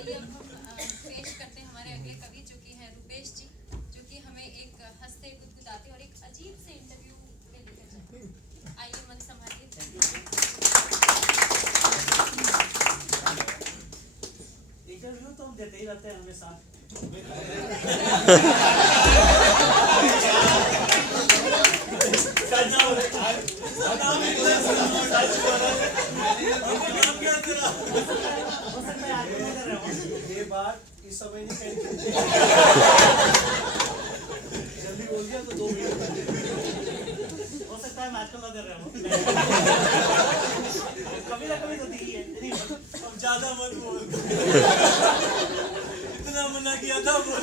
आइए अब हम पेश करते हैं हमारे अगले कवि जो कि हैं रूपेश जी, जो कि हमें एक हंसते गुदगुदाते और एक अजीब से इंटरव्यू में लेकर जाते हैं। आइए मन संभालिए। इंटरव्यू तो हम देते ही रहते हैं हमेशा। ये बात इस समय नहीं कहनी, जल्दी बोल दिया तो 2 मिनट हो सकता है मैं आजकल ना दे रहा हूँ। कभी ना कभी तो दिखी है। अब ज्यादा मत बोल, इतना मना किया था बोल।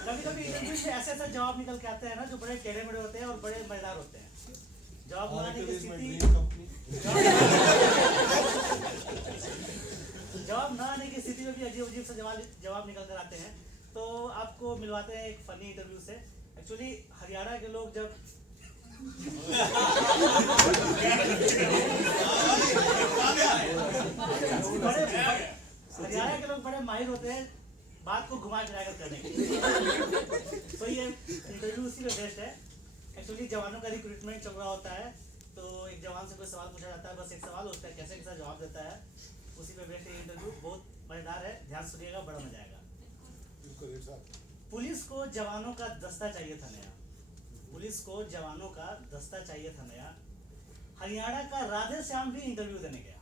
कभी कभी इंटरव्यू से ऐसे ऐसे जवाब निकल के आते हैं ना जो बड़े टेढ़े मेढ़े होते हैं और बड़े मजेदार होते हैं। जवाब बनाने की स्थिति, जवाब ना आने की स्थिति में भी अजीब अजीब से जवाब निकल कर आते हैं। तो आपको मिलवाते हैं एक फनी इंटरव्यू से। एक्चुअली हरियाणा के लोग जब हरियाणा के लोग बड़े माहिर होते हैं बात को घुमा फिरा कर करने के। तो ये इंटरव्यू उसी में बेस्ट है। एक्चुअली जवानों का रिक्रूटमेंट चल रहा होता है, तो एक जवान से कोई सवाल पूछा जाता है, बस एक सवाल, उसका कैसे कैसा जवाब देता है, उसी पे बेस्ट है इंटरव्यू। बहुत मजेदार है, ध्यान सुनिएगा, बड़ा मजा आएगा। पुलिस को जवानों का दस्ता चाहिए था नया, पुलिस को जवानों का दस्ता चाहिए था नया। हरियाणा का राधे श्याम भी इंटरव्यू देने गया।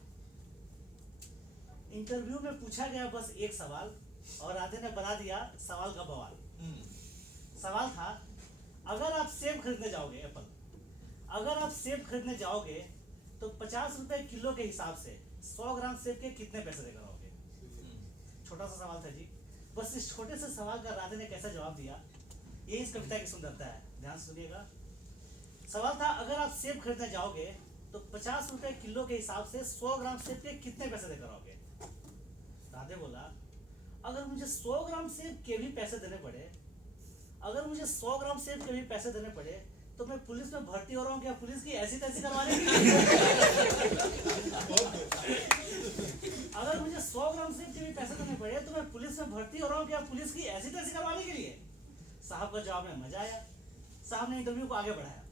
इंटरव्यू में पूछा गया बस एक सवाल और राधे ने बना दिया सवाल का बवाल। सवाल था, अगर आप सेब खरीदने जाओगे, एप्पल, अगर आप सेब खरीदने जाओगे तो 50 रुपए किलो के हिसाब से 100 ग्राम सेब के कितने पैसे देकर आओगे? छोटा सा सवाल था जी। बस इस छोटे से सवाल का राधे ने कैसा जवाब दिया, ये इस कविता की सुंदरता है। ध्यान सुनिएगा। सवाल था, अगर आप सेब खरीदने जाओगे तो 50 रुपए किलो के हिसाब से 100 ग्राम सेब के कितने पैसे देकर आओगे? राधे बोला, अगर मुझे 100 ग्राम सेब के भी पैसे देने पड़े, अगर मुझे 100 ग्राम सेब के भी पैसे देने पड़े तो मैं पुलिस में भर्ती हो रहा हूँ क्या पुलिस की ऐसी तैसी करवाने के लिए? अगर मुझे 100 ग्राम सेब के भी पैसे देने पड़े तो मैं पुलिस में भर्ती हो रहा हूँ क्या पुलिस की ऐसी तैसी करवाने के लिए? साहब का जवाब में मजा आया। साहब ने इंटरव्यू को आगे बढ़ाया।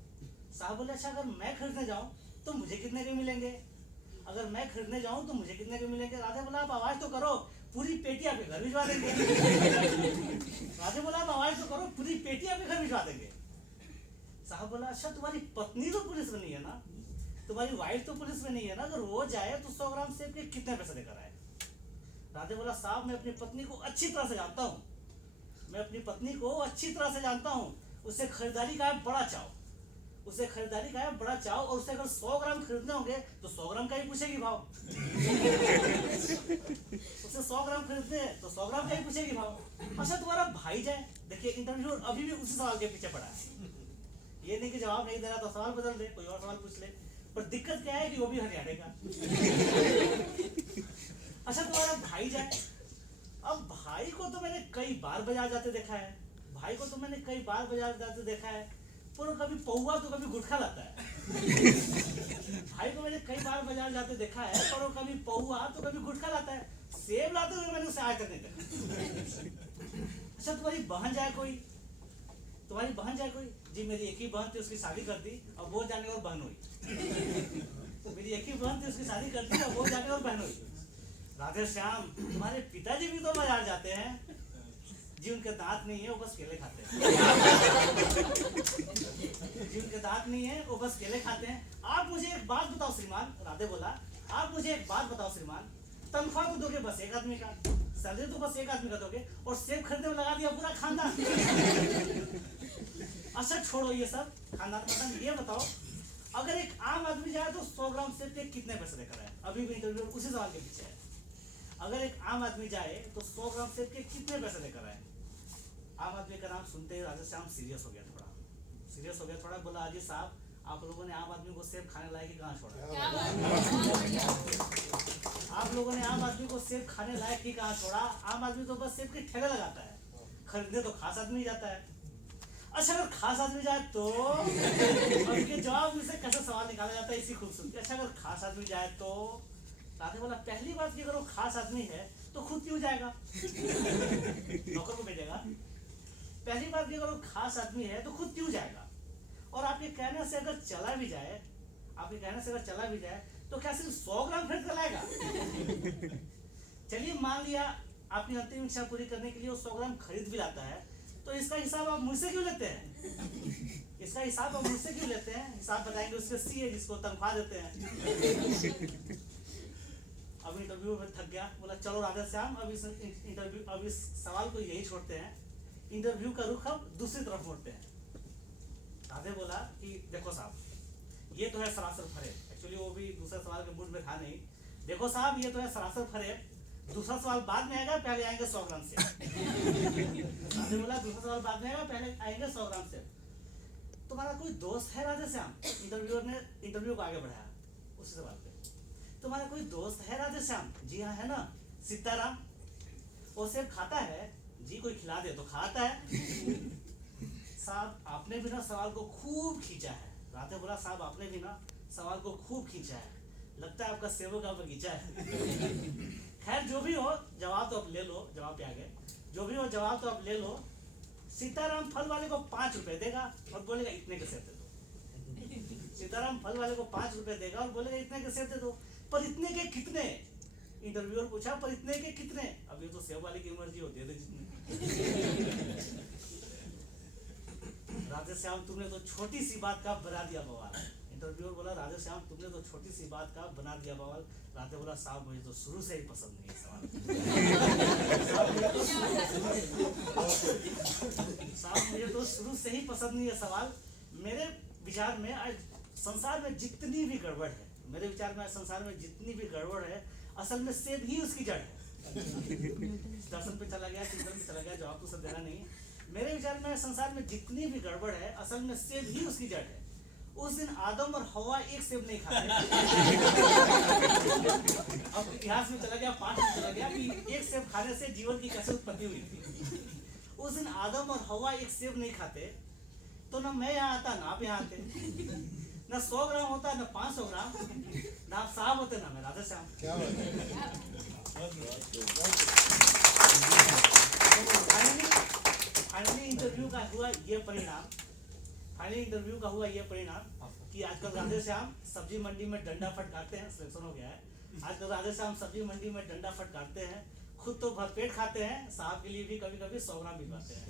साहब बोले, अच्छा अगर मैं खरीदने जाऊं तो मुझे कितने के मिलेंगे? अगर मैं खरीदने जाऊं तो मुझे कितने के मिलेंगे? राधे बोला, आप आवाज तो करो, पूरी पेटी आपके घर भिजवा देंगे। राधे बोला, आप आवाज तो करो, पूरी पेटी आपके घर भिजवा देंगे। साहब बोला, अच्छा तुम्हारी पत्नी तो पुलिस में नहीं है ना, तुम्हारी वाइफ तो पुलिस में नहीं है ना, अगर वो जाए तो 100 ग्राम सेब के कितने पैसे देकर आए? राधे बोला, साहब मैं अपनी पत्नी को अच्छी तरह से जानता हूँ, मैं अपनी पत्नी को अच्छी तरह से जानता हूँ। उसे खरीदारी का है बड़ा चाव, उसे खरीदारी का है बड़ा चाव, और उसे अगर 100 ग्राम खरीदने होंगे तो 100 ग्राम का ही पूछेगी भाव। उसे 100 ग्राम खरीदने हैं तो 100 ग्राम का ही पूछेगी भाव। अच्छा तुम्हारा भाई जाए, देखिए इंटरव्यू अभी भी उसी सवाल के पीछे पड़ा है। ये नहीं कि जवाब नहीं दे रहा तो सवाल बदल दे, कोई और सवाल पूछ ले। पर दिक्कत क्या है कि वो भी हरियाणा का। अच्छा तुम्हारा भाई जाए, अब भाई को तो मैंने कई बार बाजार जाते देखा है, भाई को तो मैंने कई बार बाजार जाते देखा है, पर कभी पौवा तो कभी गुटखा लाता है। भाई को मैंने कई बार बाजार जाते देखा है, पर वो कभी पौवा तो कभी गुटखा लाता है, सेब लाते हुए मैंने उसे आज तक नहीं देखा। अच्छा तुम्हारी बहन जाए कोई, तुम्हारी बहन जाए कोई? जी मेरी एक ही बहन थी, उसकी शादी कर दी और वो जाने और बहन हुई। मेरी एक ही बहन थी, उसकी शादी कर दी और वो जाने और बहन हुई। राधे श्याम, तुम्हारे पिताजी भी तो बाजार जाते हैं जी, उनके दांत नहीं है, वो बस केले खाते हैं। जी उनके दांत नहीं है, वो बस केले खाते हैं। आप मुझे एक बात बताओ श्रीमान, राधे बोला, आप मुझे एक बात बताओ श्रीमान, तनख्वाह तो दोगे बस एक आदमी का, सैलरी तो बस एक आदमी का दोगे, और सेब खरीदने में लगा दिया पूरा खानदान। अच्छा छोड़ो ये सब खानदान पसंद, ये बताओ अगर एक आम आदमी जाए तो 100 ग्राम सेब के कितने पैसे देकर आए? अभी भी इंटरव्यू उसी सवाल के पीछे है। अगर एक आम आदमी जाए तो 100 ग्राम सेब के कितने पैसे देकर आए? आम आदमी का नाम सुनते ही राधे श्याम सीरियस हो गया, थोड़ा सीरियस हो गया, थोड़ा बोला, अजी साहब आप लोगों ने आम आदमी को सेब खाने लायक ही कहाँ छोड़ा? आप लोगों ने आम आदमी को सेब खाने लायक ही कहाँ छोड़ा? आम आदमी तो बस सेब के ठेले लगाता है, खरीदने तो खास आदमी जाता है। अच्छा अगर खास आदमी जाए तो उनके जवाब में से कैसे सवाल निकाला जाता है, इसी खूबसूरती। अच्छा अगर खास आदमी जाए तो राधे बोला पहली बात कि अगर वो खास आदमी है तो खुद क्यों जाएगा, नौकर को भेजेगा। पहली बात कि अगर वो खास आदमी है तो खुद क्यों जाएगा, और आपके कहने से अगर चला भी जाए, आपके कहने से अगर चला भी जाए तो क्या सिर्फ 100 ग्राम खरीद कर लाएगा। चलिए मान लिया अपनी अंतिम इच्छा पूरी करने के लिए वो 100 ग्राम खरीद भी लाता है, तो इसका हिसाब आप मुझसे क्यों लेते हैं, इसका हिसाब आप मुझसे क्यों लेते हैं, हिसाब बताएंगे उसके सीए जिसको तनख्वाह देते हैं। अब इंटरव्यू में थक गया, बोला चलो राधे श्याम अब इस सवाल को यही छोड़ते हैं, इंटरव्यू का रुख अब दूसरी तरफ मोड़ते हैं। राधे बोला कि देखो साहब ये तो है सरासर फरेब, एक्चुअली वो भी दूसरे सवाल के मूड में था नहीं। देखो साहब ये तो है सरासर फरेब, दूसरा सवाल बाद में आएगा, पहले आएंगे 100 ग्राम से। राधे बोला दूसरा सवाल बाद में आएगा, पहले आएंगे 100 ग्राम से। तुम्हारा कोई दोस्त है राधे श्याम, इंटरव्यूअर ने इंटरव्यू को आगे बढ़ाया उसी सवाल पे, तुम्हारा कोई दोस्त है राधे श्याम, जी हाँ है ना, सीताराम, वो सेब खाता है जी, कोई खिला दे तो खाता है। साहब आपने भी ना सवाल को खूब खींचा है। राधे बोला साहब आपने भी ना सवाल को खूब खींचा है, लगता है आपका सेबों का बगीचा है। खैर जो भी हो जवाब तो आप ले लो, जवाब पे आ गए, जो भी हो जवाब तो आप ले लो। सीताराम फल वाले को 5 रुपए देगा और बोलेगा इतने के सेब दे दो। सीताराम फल वाले को 5 रुपए देगा और बोलेगा इतने के सेब दे दो, पर इतने के कितने, इंटरव्यूअर पूछा पर इतने के कितने, अब ये तो सेब वाले की मर्जी होती है जितने। राधे श्याम तुमने तो छोटी सी बात का बना दिया बवाल। इंटरव्यूअर बोला राधे श्याम तुमने तो छोटी सी बात का बना दिया बवाल। राधे बोला साहब मुझे तो शुरू से ही पसंद नहीं है सवाल। साहब मुझे तो शुरू से ही पसंद नहीं है सवाल। मेरे विचार में आज संसार में जितनी भी गड़बड़ है, मेरे विचार में आज संसार में जितनी भी गड़बड़ है, असल में सेब ही उसकी जड़ है। दर्शन पे चला गया, चिंतन पे चला गया, जवाब तो सब देना नहीं। मेरे विचार में संसार में जितनी भी गड़बड़ है, असल में सेब ही उसकी जड़ है। उस दिन आदम और हवा एक सेब नहीं खाते। अब इतिहास में चला गया, पाठ में चला गया कि एक सेब खाने से जीवन की कैसे उत्पत्ति हुई थी। उस दिन आदम और हवा एक सेब नहीं खाते तो ना मैं यहाँ आता ना आप यहाँ आते, ना 100 ग्राम होता ना 500 ग्राम, ना आप साहब होते ना मैं राधे श्याम। फाइनली इंटरव्यू का हुआ ये परिणाम, कि आजकल राधे श्याम सब्जी मंडी में डंडा फटकारते हैं, सिलेक्शन हो गया है। आजकल राधे श्याम सब्जी मंडी में डंडा फटकारते हैं, खुद तो भरपेट खाते हैं, साहब के लिए भी कभी कभी 100 ग्राम भिजवाते हैं।